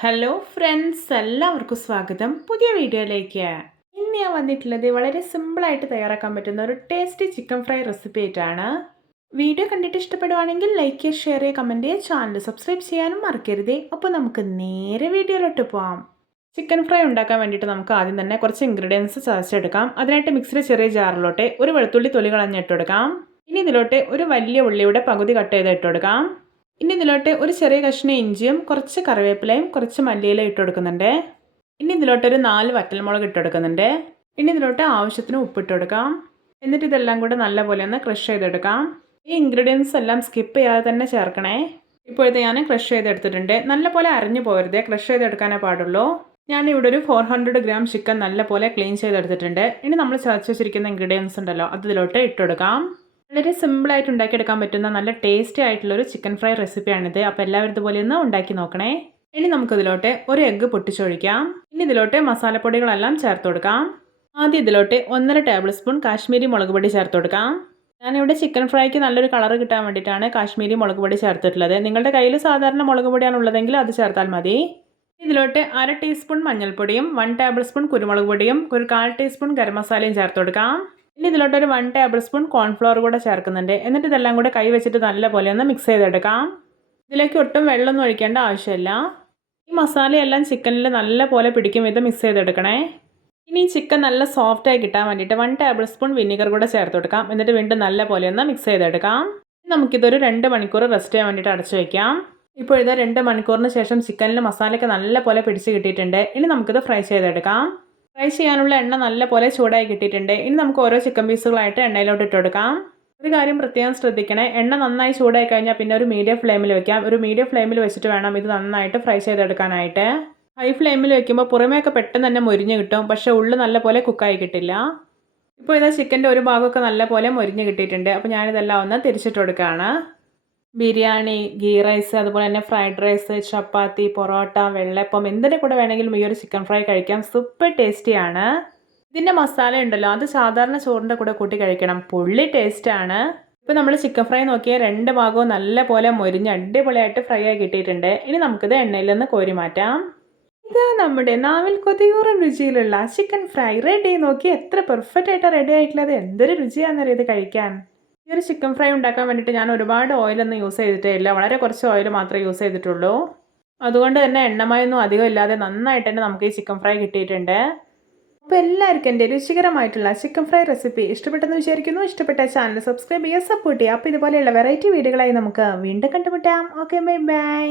Hello friends എല്ലാവർക്കും സ്വാഗതം. പുതിയ വീഡിയോയിലേക്ക്. ഇന്ന് ഞാൻ വന്നിട്ടുള്ളത് വളരെ സിമ്പിളായിട്ട് തയ്യാറാക്കാൻ പറ്റുന്ന ഒരു ടേസ്റ്റി ചിക്കൻ ഫ്രൈ റെസിപ്പി ആയിട്ടാണ്. വീഡിയോ കണ്ടിട്ട് ഇഷ്ടപ്പെടുവാണെങ്കിൽ ലൈക്ക് ചെയ്യുക ഷെയർ ചെയ്യുക കമന്റ് ചെയ്യുക ചാനൽ സബ്സ്ക്രൈബ് ചെയ്യാനും മറക്കരുതേ. അപ്പോൾ നമുക്ക് നേരെ വീഡിയോയിലോട്ട് പോവാം. ചിക്കൻ ഫ്രൈ ഉണ്ടാക്കാൻ വേണ്ടിയിട്ട് നമുക്ക് ആദ്യം തന്നെ കുറച്ച് ഇൻഗ്രീഡിയൻസ് ചതച്ചെടുക്കാം. അതിനായിട്ട് മിക്സിയുടെ ചെറിയ ജാറിലോട്ട് ഒരു വെളുത്തുള്ളി തൊലി കളഞ്ഞിട്ടെടുക്കാം ഇനി ഇതിലോട്ട് ഒരു വലിയ ഉള്ളിയുടെ പകുതി കട്ട് ചെയ്ത് ഇട്ടെടുക്കാം ഇനി ഇതിലോട്ട് ഒരു ചെറിയ കഷ്ണം ഇഞ്ചിയും കുറച്ച് കറിവേപ്പിലയും കുറച്ച് മല്ലിയിലയും ഇട്ട് കൊടുക്കുന്നുണ്ട്. ഇനി ഇതിലോട്ട് ഒരു നാല് വറ്റൽമുളക് ഇട്ട് കൊടുക്കുന്നുണ്ട്. ഇനി ഇതിലോട്ട് ആവശ്യത്തിന് ഉപ്പിട്ട് കൊടുക്കാം. എന്നിട്ട് ഇതെല്ലാം കൂടെ നല്ലപോലെ ഒന്ന് ക്രഷ് ചെയ്തെടുക്കാം. ഈ ഇൻഗ്രീഡിയൻസ് എല്ലാം സ്കിപ്പ് ചെയ്യാതെ തന്നെ ചേർക്കണേ. ഇപ്പോഴത്തെ ഞാൻ ക്രഷ് ചെയ്തെടുത്തിട്ടുണ്ട്. നല്ലപോലെ അരിഞ്ഞു പോകരുത് ക്രഷ് ചെയ്തെടുക്കാനേ പാടുള്ളൂ. ഞാൻ ഇവിടെ ഒരു ഫോർ ഹൺഡ്രഡ് ഗ്രാം ചിക്കൻ നല്ലപോലെ ക്ലീൻ ചെയ്തെടുത്തിട്ടുണ്ട്. ഇനി നമ്മൾ ചേർച്ച് വെച്ചിരിക്കുന്ന ഇൻഗ്രീഡിയൻസ് ഉണ്ടല്ലോ അത് ഇതിലോട്ട് ഇട്ടെടുക്കാം വളരെ സിമ്പിളായിട്ട് ഉണ്ടാക്കിയെടുക്കാൻ പറ്റുന്ന നല്ല ടേസ്റ്റി ആയിട്ടുള്ള ഒരു ചിക്കൻ ഫ്രൈ റെസിപ്പിയാണിത് അപ്പോൾ എല്ലാവരും ഇതുപോലെ ഒന്ന് ഉണ്ടാക്കി നോക്കണേ. ഇനി നമുക്കിതിലോട്ട് ഒരു എഗ്ഗ് പൊട്ടിച്ചൊഴിക്കാം. ഇനി ഇതിലോട്ട് മസാലപ്പൊടികളെല്ലാം ചേർത്ത് കൊടുക്കാം. ആദ്യം ഇതിലോട്ട് ഒന്നര ടേബിൾ സ്പൂൺ കാശ്മീരി മുളക് പൊടി ചേർത്ത് കൊടുക്കാം. ഞാനിവിടെ ചിക്കൻ ഫ്രൈക്ക് നല്ലൊരു കളർ കിട്ടാൻ വേണ്ടിയിട്ടാണ് കാശ്മീരി മുളക് പൊടി ചേർത്തിട്ടുള്ളത്. നിങ്ങളുടെ കയ്യിൽ സാധാരണ മുളക് പൊടിയാണ് ഉള്ളതെങ്കിൽ അത് ചേർത്താൽ മതി. ഇതിലോട്ട് അര ടീസ്പൂൺ മഞ്ഞൾപ്പൊടിയും വൺ ടേബിൾ സ്പൂൺ കുരുമുളക് പൊടിയും ഒരു കാൽ ടീസ്പൂൺ ഗരം മസാലയും ചേർത്ത് കൊടുക്കാം. ഇനി ഇതിലോട്ട് ഒരു വൺ ടേബിൾ സ്പൂൺ കോൺഫ്ലോർ കൂടെ ചേർക്കുന്നുണ്ട്. എന്നിട്ട് ഇതെല്ലാം കൂടെ കൈ വെച്ചിട്ട് നല്ലപോലെ ഒന്ന് മിക്സ് ചെയ്തെടുക്കാം. ഇതിലേക്ക് ഒട്ടും വെള്ളമൊന്നും ഒഴിക്കേണ്ട ആവശ്യമില്ല. ഈ മസാലയെല്ലാം ചിക്കനിൽ നല്ലപോലെ പിടിക്കും ഇത് മിക്സ് ചെയ്തെടുക്കണേ. ഇനി ചിക്കൻ നല്ല സോഫ്റ്റായി കിട്ടാൻ വേണ്ടിയിട്ട് വൺ ടേബിൾ സ്പൂൺ വിനീഗർ കൂടെ ചേർത്ത് കൊടുക്കാം. എന്നിട്ട് വീണ്ടും നല്ലപോലെ ഒന്ന് മിക്സ് ചെയ്തെടുക്കാം. നമുക്കിതൊരു രണ്ട് മണിക്കൂർ റെസ്റ്റ് ചെയ്യാൻ വേണ്ടിയിട്ട് അടച്ചു വയ്ക്കാം ഇപ്പോൾ ഇത് രണ്ട് മണിക്കൂറിന് ശേഷം ചിക്കനിൽ മസാലയ്ക്ക് നല്ലപോലെ പിടിച്ച് കിട്ടിയിട്ടുണ്ട്. ഇനി നമുക്കിത് ഫ്രൈ ചെയ്തെടുക്കാം. ഫ്രൈ ചെയ്യാനുള്ള എണ്ണ നല്ല പോലെ ചൂടായി കിട്ടിയിട്ടുണ്ട്. ഇനി നമുക്ക് ഓരോ ചിക്കൻ പീസുകളായിട്ട് എണ്ണയിലോട്ട് ഇട്ട് കൊടുക്കാം. ഒരു കാര്യം പ്രത്യേകം ശ്രദ്ധിക്കണേ. എണ്ണ നന്നായി ചൂടായി കഴിഞ്ഞാൽ പിന്നെ ഒരു മീഡിയം ഫ്ലെയിമിൽ വെക്കാം. ഒരു മീഡിയം ഫ്ലെയിമിൽ വെച്ചിട്ട് വേണം ഇത് നന്നായിട്ട് ഫ്രൈ ചെയ്തെടുക്കാനായിട്ട്. ഹൈ ഫ്ലെയിമിൽ വെക്കുമ്പോൾ പുറമേയൊക്കെ പെട്ടെന്ന് തന്നെ മൊരിഞ്ഞ് കിട്ടും. പക്ഷേ ഉള്ളു നല്ല പോലെ കുക്കായി കിട്ടില്ല. ഇപ്പോൾ ഇതാ ചിക്കന്റെ ഒരു ഭാഗമൊക്കെ നല്ല പോലെ മൊരിഞ്ഞ് കിട്ടിയിട്ടുണ്ട്. അപ്പോൾ ഞാനിതെല്ലാം ഒന്ന് തിരിച്ചിട്ട് കൊടുക്കുകയാണ് ബിരിയാണി ഗീ റൈസ് അതുപോലെ തന്നെ ഫ്രൈഡ് റൈസ് ചപ്പാത്തി പൊറോട്ട വെള്ളപ്പം എന്തിന്റെ കൂടെ വേണമെങ്കിലും ഈ ഒരു ചിക്കൻ ഫ്രൈ കഴിക്കാം. സൂപ്പർ ടേസ്റ്റിയാണ് ഇതിന്റെ മസാല ഉണ്ടല്ലോ അത് സാധാരണ ചോറിന്റെ കൂടെ കൂട്ടി കഴിക്കണം. പുള്ളി ടേസ്റ്റാണ് ഇപ്പോൾ നമ്മൾ ചിക്കൻ ഫ്രൈ നോക്കിയാൽ രണ്ട് ഭാഗവും നല്ല പോലെ മൊരിഞ്ഞ് അടിപൊളിയായിട്ട് ഫ്രൈ ആയി കിട്ടിയിട്ടുണ്ട്. ഇനി നമുക്കിത് എണ്ണയിൽ നിന്ന് കോരി മാറ്റാം. ഇതാ നമ്മുടെ നാവിൽ കൊതിയൂറൻ രുചിയിലുള്ള ചിക്കൻ ഫ്രൈ റെഡി നോക്കി എത്ര പെർഫെക്റ്റ് ആയിട്ട് റെഡി ആയിട്ടുള്ളത്. എന്തൊരു രുചിയാണെന്നറിയത് കഴിക്കാൻ? ഈ ഒരു ചിക്കൻ ഫ്രൈ ഉണ്ടാക്കാൻ വേണ്ടിയിട്ട് ഞാൻ ഒരുപാട് ഓയിലൊന്നും യൂസ് ചെയ്തിട്ടേ ഇല്ല. വളരെ കുറച്ച് ഓയിൽ മാത്രമേ യൂസ് ചെയ്തിട്ടുള്ളൂ. അതുകൊണ്ട് തന്നെ എണ്ണമയൊന്നും അധികം ഇല്ലാതെ നന്നായിട്ട് തന്നെ നമുക്ക് ഈ ചിക്കൻ ഫ്രൈ കിട്ടിയിട്ടുണ്ട്. അപ്പോൾ എല്ലാവർക്കും എന്റെ രുചികരമായിട്ടുള്ള ചിക്കൻ ഫ്രൈ റെസിപ്പി ഇഷ്ടപ്പെട്ടെന്ന് വിചാരിക്കുന്നു. ഇഷ്ടപ്പെട്ട ചാനൽ സബ്സ്ക്രൈബ് ചെയ്യുക സപ്പോർട്ട് ചെയ്യുക. അപ്പോൾ ഇതുപോലെയുള്ള വെറൈറ്റി വീഡിയോകളായി നമുക്ക് വീണ്ടും കണ്ടുമുട്ടാം. Okay bye bye